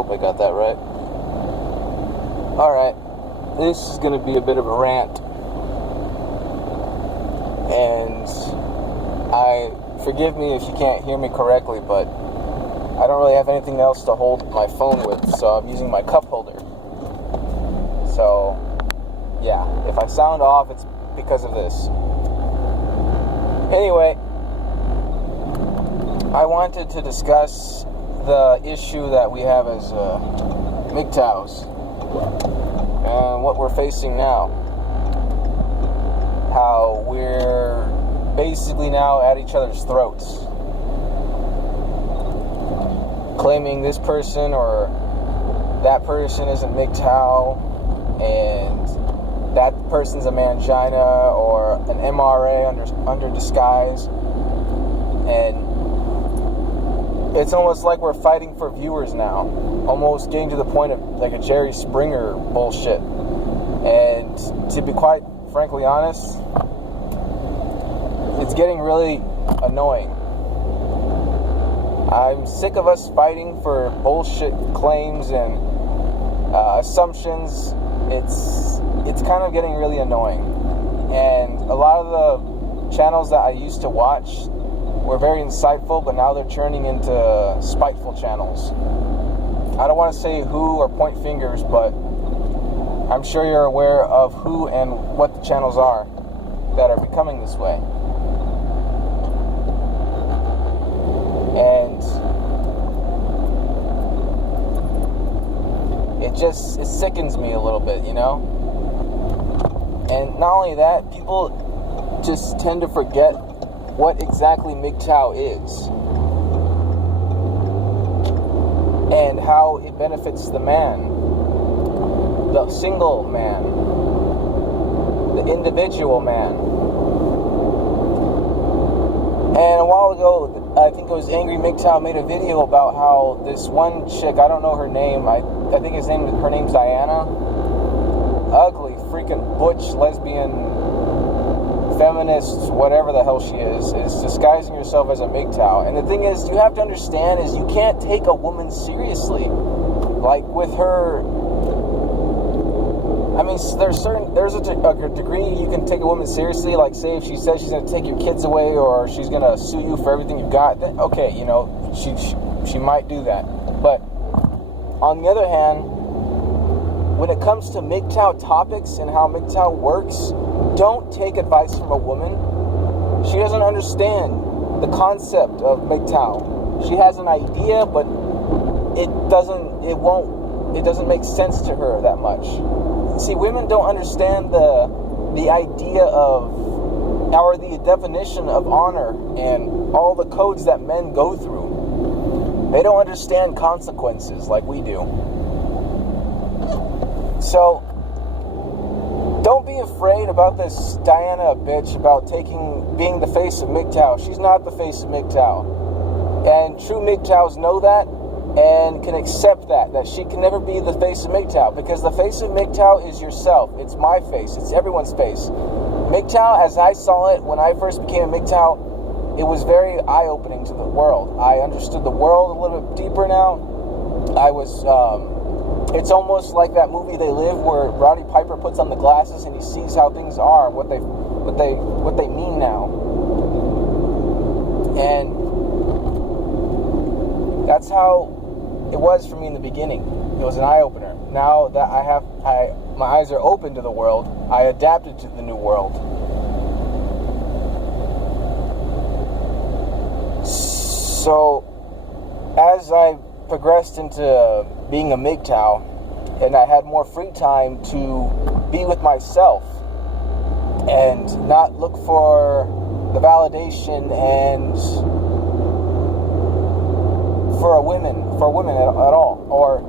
Hope I got that right. Alright, this is going to be a bit of a rant. And forgive me if you can't hear me correctly, but I don't really have anything else to hold my phone with, so I'm using my cup holder. So, yeah, if I sound off, it's because of this. Anyway, I wanted to discuss the issue that we have as MGTOWs and what we're facing now. How we're basically now at each other's throats, claiming this person or that person isn't MGTOW and that person's a mangina or an MRA under disguise, and it's almost like we're fighting for viewers now, almost getting to the point of like a Jerry Springer bullshit. And to be quite frankly honest, it's getting really annoying. I'm sick of us fighting for bullshit claims and assumptions. It's kind of getting really annoying. And a lot of the channels that I used to watch were very insightful, but now they're turning into spiteful channels. I don't want to say who or point fingers, but I'm sure you're aware of who and what the channels are that are becoming this way. And it sickens me a little bit, you know? And not only that, people just tend to forget what exactly MGTOW is and how it benefits the man, the single man, the individual man. And a while ago, I think it was Angry MGTOW made a video about how this one chick, I don't know her name, I think her name's Diana, ugly, freaking butch, lesbian, feminist, whatever the hell she is disguising herself as a MGTOW. And the thing is, you have to understand is you can't take a woman seriously. Like with her, I mean, there's a degree you can take a woman seriously. Like, say if she says she's going to take your kids away or she's going to sue you for everything you've got, then okay, you know, she might do that. But on the other hand, when it comes to MGTOW topics and how MGTOW works, don't take advice from a woman. She doesn't understand the concept of MGTOW. She has an idea, but it doesn't make sense to her that much. See, women don't understand the idea of, or the definition of honor and all the codes that men go through. They don't understand consequences like we do. So, don't be afraid about this Diana bitch about being the face of MGTOW. She's not the face of MGTOW. And true MGTOWs know that and can accept that she can never be the face of MGTOW, because the face of MGTOW is yourself. It's my face. It's everyone's face. MGTOW, as I saw it when I first became a MGTOW, it was very eye-opening to the world. I understood the world a little bit deeper now. It's almost like that movie They Live, where Roddy Piper puts on the glasses and he sees how things are, what they mean now. And that's how it was for me in the beginning. It was an eye-opener. Now that my eyes are open to the world, I adapted to the new world. So, as I progressed into being a MGTOW, and I had more free time to be with myself and not look for the validation and for women at all, or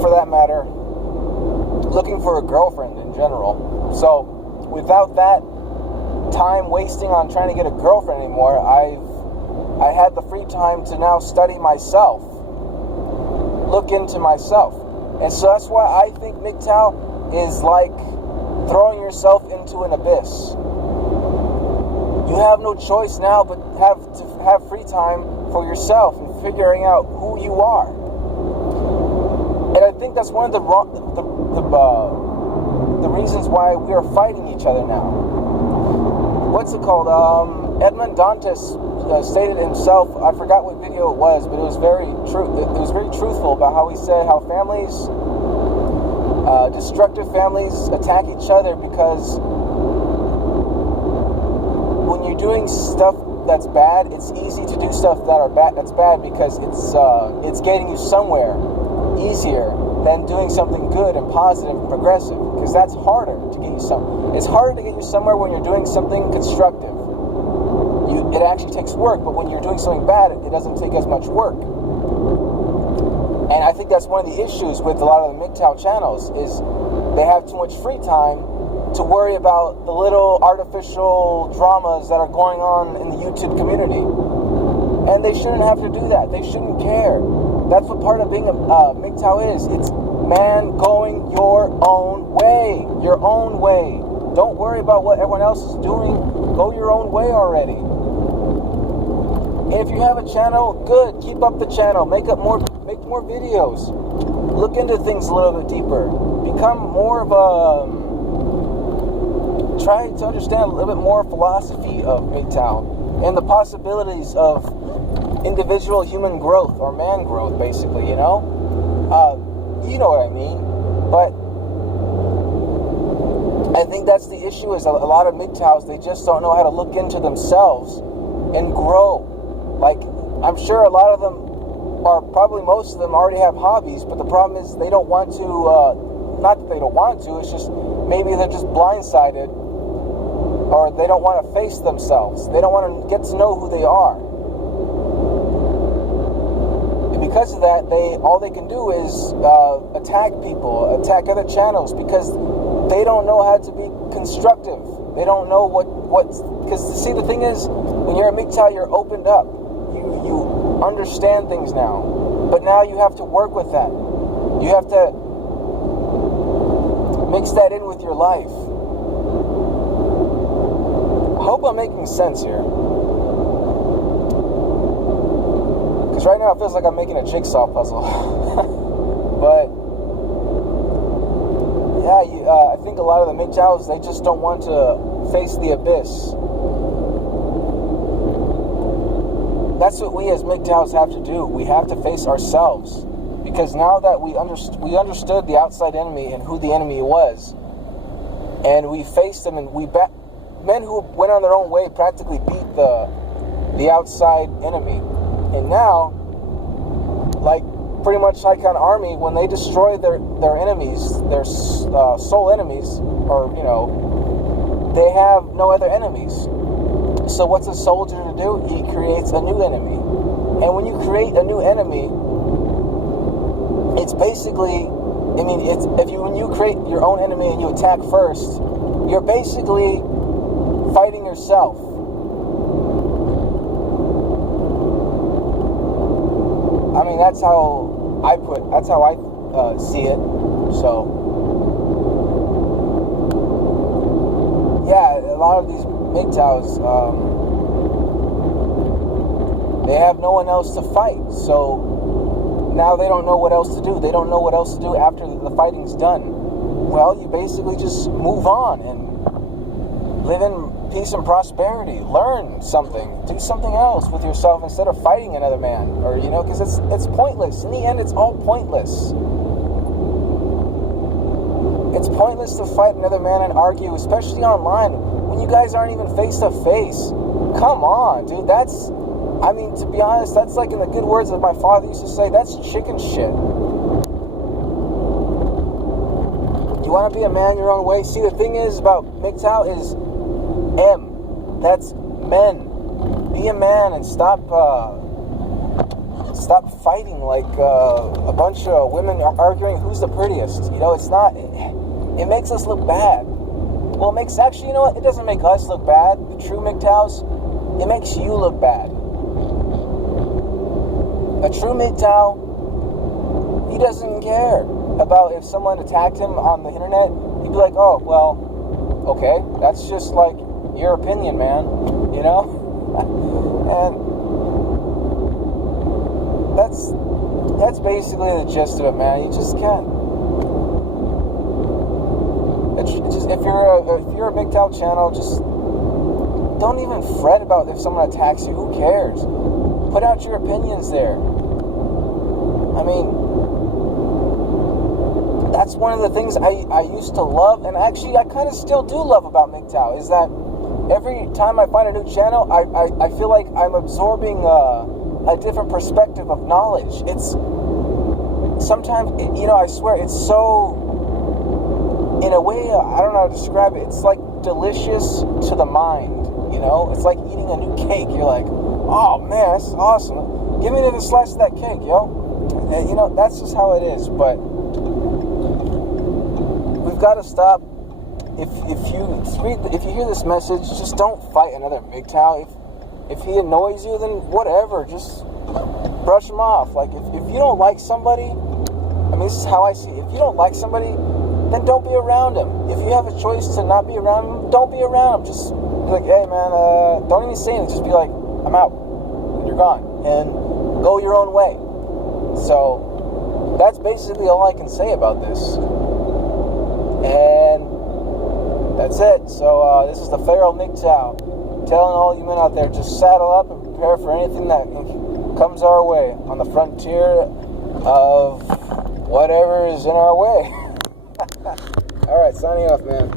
for that matter, looking for a girlfriend in general. So without that time wasting on trying to get a girlfriend anymore, I had the free time to now study myself, look into myself. And so that's why I think MGTOW is like throwing yourself into an abyss. You have no choice now but have free time for yourself and figuring out who you are. think that's one of the reasons why we are fighting each other now. What's it called? Edmond Dantes stated himself. I forgot what video it was, but it was very true. It was very truthful about how he said how families, destructive families, attack each other because when you're doing stuff that's bad, it's easy to do stuff that's bad because it's getting you somewhere easier than doing something good and positive and progressive, because that's harder to get you it's harder to get you somewhere when you're doing something constructive. It actually takes work, but when you're doing something bad, it doesn't take as much work. And I think that's one of the issues with a lot of the MGTOW channels is they have too much free time to worry about the little artificial dramas that are going on in the YouTube community. And they shouldn't have to do that. They shouldn't care. That's what part of being a MGTOW is. It's man going your own way. Your own way. Don't worry about what everyone else is doing. Go your own way already. And if you have a channel, good. Keep up the channel. Make more videos. Look into things a little bit deeper. Become more of a... try to understand a little bit more philosophy of MGTOW and the possibilities of individual human growth or man growth, basically, you know? You know what I mean. But I think that's the issue, is a lot of MGTOWs, they just don't know how to look into themselves and grow. Like, I'm sure a lot of them, or probably most of them, already have hobbies, but the problem is they don't want to, not that they don't want to, it's just maybe they're just blindsided, or they don't want to face themselves. They don't want to get to know who they are. And because of that, all they can do is attack people, attack other channels, because they don't know how to be constructive. They don't know because see, the thing is, when you're a MGTOW, you're opened up. You understand things now. But now you have to work with that. You have to mix that in with your life. I hope I'm making sense here. Because right now it feels like I'm making a jigsaw puzzle. But yeah, I think a lot of the MGTOWs, they just don't want to face the abyss. That's what we as MGTOWs have to do. We have to face ourselves. Because now that we understood the outside enemy and who the enemy was, and we faced them, and men who went on their own way practically beat the outside enemy. And now, like pretty much like an army, when they destroy their enemies, their soul enemies, or they have no other enemies. So what's a soldier to do? He creates a new enemy. And when you create a new enemy, it's basically, when you create your own enemy and you attack first, you're basically fighting yourself. I mean, that's how I see it. So, yeah, a lot of these MGTOWs, they have no one else to fight. So now they don't know what else to do. They don't know what else to do after the fighting's done. Well, you basically just move on and live in peace and prosperity. Learn something. Do something else with yourself instead of fighting another man. Or, because it's pointless. In the end, it's all pointless. It's pointless to fight another man and argue, especially online, when you guys aren't even face to face. Come on, dude. To be honest, that's like, in the good words that my father used to say, that's chicken shit. You want to be a man your own way? See, the thing is about MGTOW is M. That's men. Be a man and stop fighting like a bunch of women arguing who's the prettiest. It's not. It makes us look bad. Well, it makes, actually, you know what? It doesn't make us look bad. The true MGTOWs, it makes you look bad. A true MGTOW, he doesn't care about if someone attacked him on the internet. He'd be like, oh, well, okay, that's just like your opinion, man, and that's basically the gist of it, man. You just can't just if you're a MGTOW channel, just don't even fret about if someone attacks you. Who cares? Put out your opinions there. I mean, that's one of the things I used to love, and actually I kind of still do love about MGTOW, is that every time I find a new channel, I feel like I'm absorbing a different perspective of knowledge. It's sometimes, I swear, it's so, in a way, I don't know how to describe it. It's like delicious to the mind, It's like eating a new cake. You're like, oh man, this is awesome. Give me another slice of that cake, yo. And, that's just how it is. But we've got to stop. If you hear this message, just don't fight another MGTOW. If he annoys you, then whatever. Just brush him off. Like if you don't like somebody, this is how I see it. If you don't like somebody, then don't be around him. If you have a choice to not be around him, don't be around him. Just be like, hey man, don't even say anything. Just be like, I'm out. And you're gone. And go your own way. So that's basically all I can say about this. And that's it. So this is the Feral MGTOW telling all you men out there, just saddle up and prepare for anything that comes our way on the frontier of whatever is in our way. All right, signing off, man.